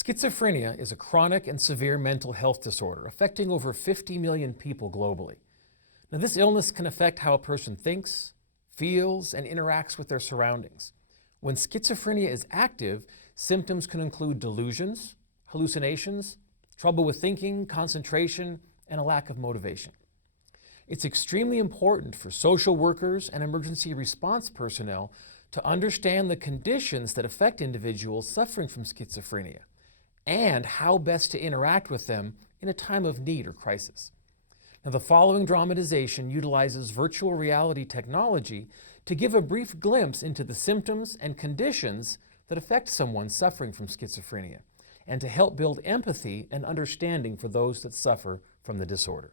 Schizophrenia is a chronic and severe mental health disorder affecting over 50 million people globally. Now, this illness can affect how a person thinks, feels, and interacts with their surroundings. When schizophrenia is active, symptoms can include delusions, hallucinations, trouble with thinking, concentration, and a lack of motivation. It's extremely important for social workers and emergency response personnel to understand the conditions that affect individuals suffering from schizophrenia and how best to interact with them in a time of need or crisis. Now, the following dramatization utilizes virtual reality technology to give a brief glimpse into the symptoms and conditions that affect someone suffering from schizophrenia and to help build empathy and understanding for those that suffer from the disorder.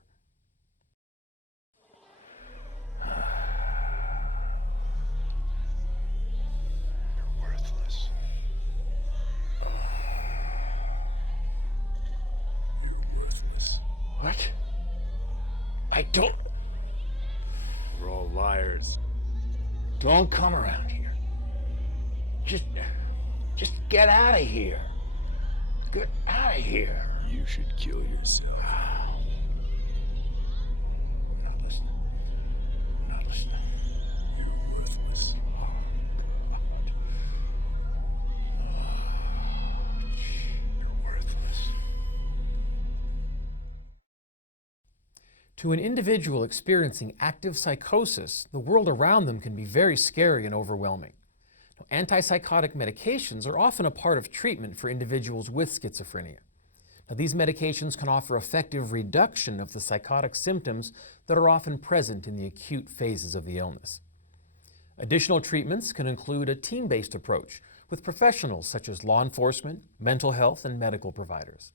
What? I don't... We're all liars. Don't come around here. Just get out of here. Get out of here. You should kill yourself. I'm not listening. I'm not listening. You're worthless. You're worthless. To an individual experiencing active psychosis, the world around them can be very scary and overwhelming. Now, antipsychotic medications are often a part of treatment for individuals with schizophrenia. Now, these medications can offer effective reduction of the psychotic symptoms that are often present in the acute phases of the illness. Additional treatments can include a team-based approach with professionals such as law enforcement, mental health, and medical providers.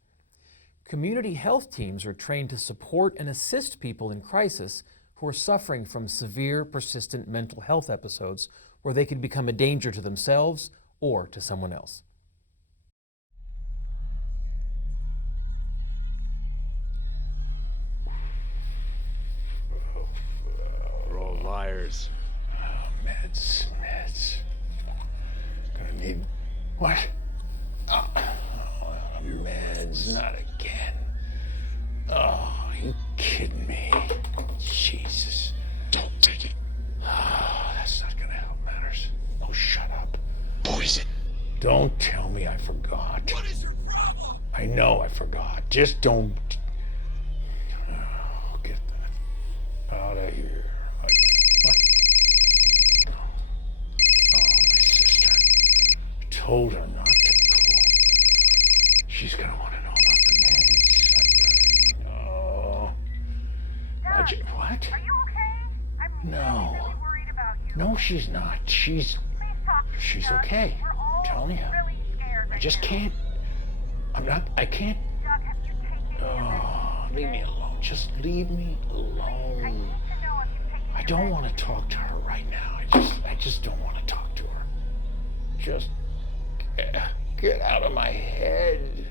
Community health teams are trained to support and assist people in crisis who are suffering from severe, persistent mental health episodes where they could become a danger to themselves or to someone else. We're all liars. Meds. Gonna need... What? Meds, not again. Oh, you kidding me? Jesus. Don't take it. That's not gonna help matters. Oh, shut up. Poison. Don't tell me I forgot. What is your problem? I know I forgot. Just don't... Oh, get that out of here. What? Oh, my sister. I told her not to call. She's gonna want to know about the meds. Oh. Dad, What? are you okay? I'm No. really worried about you. No, she's not. Please talk to me, She's Doug. okay. We're all I'm telling you. really scared I right just now. can't. I can't. Doug, have you taken your Oh, leave me alone. Just leave me I alone. need to know if you've taken I your don't meds. want to talk to her right now. I just don't want to talk to her. Just get out of my head.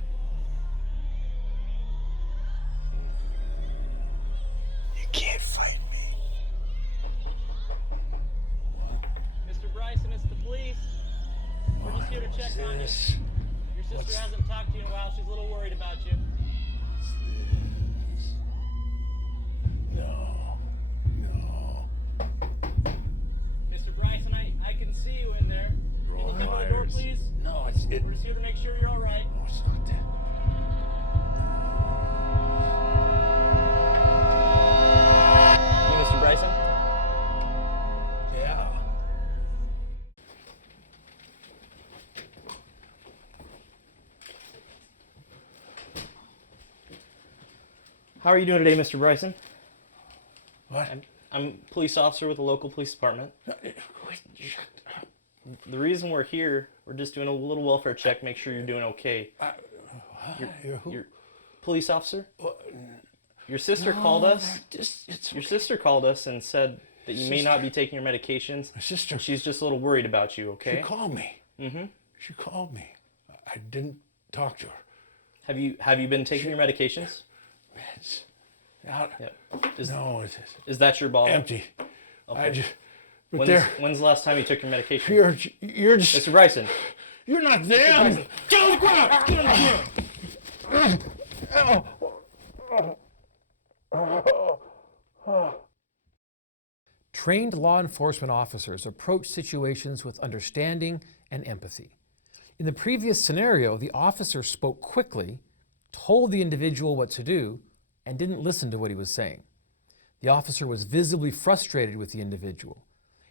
You can't fight me. Mr. Bryson, it's the police. We're just here to check on you. This? Your sister What's- hasn't talked to you in a while. She's a little worried about you. No. Mr. Bryson, I can see you in there. You're all Can you come to the door, liars. please? No, We're just here to make sure you're all right. No, it's not that. You, Mr. Bryson? Yeah. How are you doing today, Mr. Bryson? What? I'm a police officer with the local police department. Wait, shut up. The reason we're here, we're just doing a little welfare check, make sure you're doing okay. You're who? You're police officer? What? Your sister called us. It's Your sister called us and said that you may Sister? not be taking your medications. My sister. And she's just a little worried about you, She okay? called me. Mm-hmm. She called me. I didn't talk to her. Have you been taking your medications? Meds. Out. Yep. Is, No, it's is that your ball? empty. I Okay. just. But When's the last time you took your medication? you're just. Mr. Bryson, You're not there. Get on the ground. Get on the ground. Trained law enforcement officers approach situations with understanding and empathy. In the previous scenario, the officer spoke quickly, told the individual what to do, and didn't listen to what he was saying. The officer was visibly frustrated with the individual.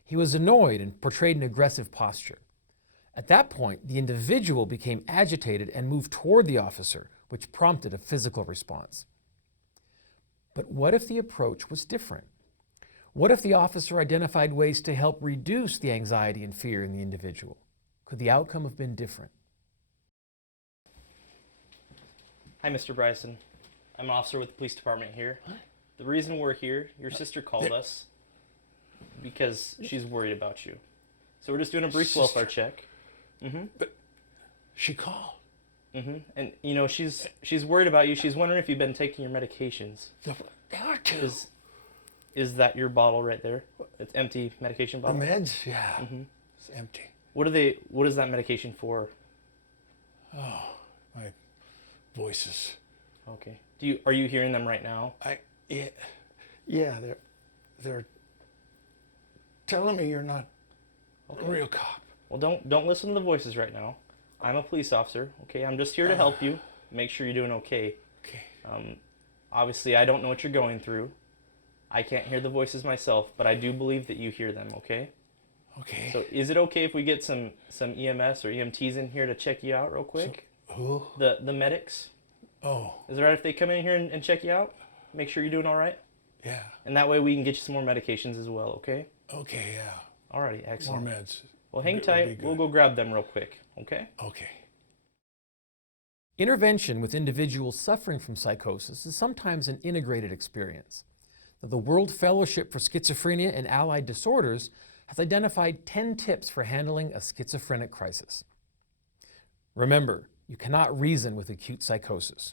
He was annoyed and portrayed an aggressive posture. At that point, the individual became agitated and moved toward the officer, which prompted a physical response. But what if the approach was different? What if the officer identified ways to help reduce the anxiety and fear in the individual? Could the outcome have been different? Hi, Mr. Bryson. I'm an officer with the police department here. The reason we're here, your sister called us because she's worried about you. So we're just doing a brief welfare check. But she called. And you know, she's worried about you. She's wondering if you've been taking your medications. Got to. Is that your bottle right there? It's empty medication The bottle. meds, yeah. It's empty. What is that medication for? My voices. Okay. Are you hearing them right now? Yeah, they're telling me you're not a real cop. Well, don't listen to the voices right now. I'm a police officer. Okay, I'm just here to help you. Make sure you're doing okay. Okay. Obviously, I don't know what you're going through. I can't hear the voices myself, but I do believe that you hear them. Okay. Okay. So, is it okay if we get some EMS or EMTs in here to check you out real quick? Who? The medics. Oh, Is it all right if they come in here and check you out? Make sure you're doing all right. yeah. And that way we can get you some more medications as well. Okay. Okay, yeah. Alrighty, More excellent. meds. Well, hang Would be tight. We'll good. go grab them real quick. Okay. Okay. Intervention with individuals suffering from psychosis is sometimes an integrated experience. Now, the World Fellowship for Schizophrenia and Allied Disorders has identified 10 tips for handling a schizophrenic crisis. Remember, you cannot reason with acute psychosis.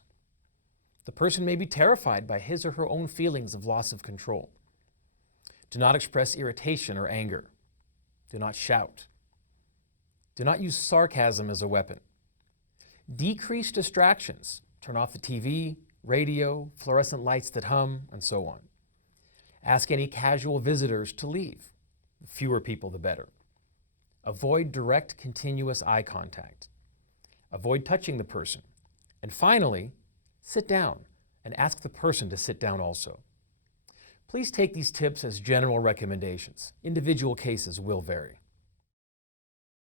The person may be terrified by his or her own feelings of loss of control. Do not express irritation or anger. Do not shout. Do not use sarcasm as a weapon. Decrease distractions. Turn off the TV, radio, fluorescent lights that hum, and so on. Ask any casual visitors to leave. The fewer people, the better. Avoid direct, continuous eye contact. Avoid touching the person. And finally, sit down and ask the person to sit down also. Please take these tips as general recommendations. Individual cases will vary.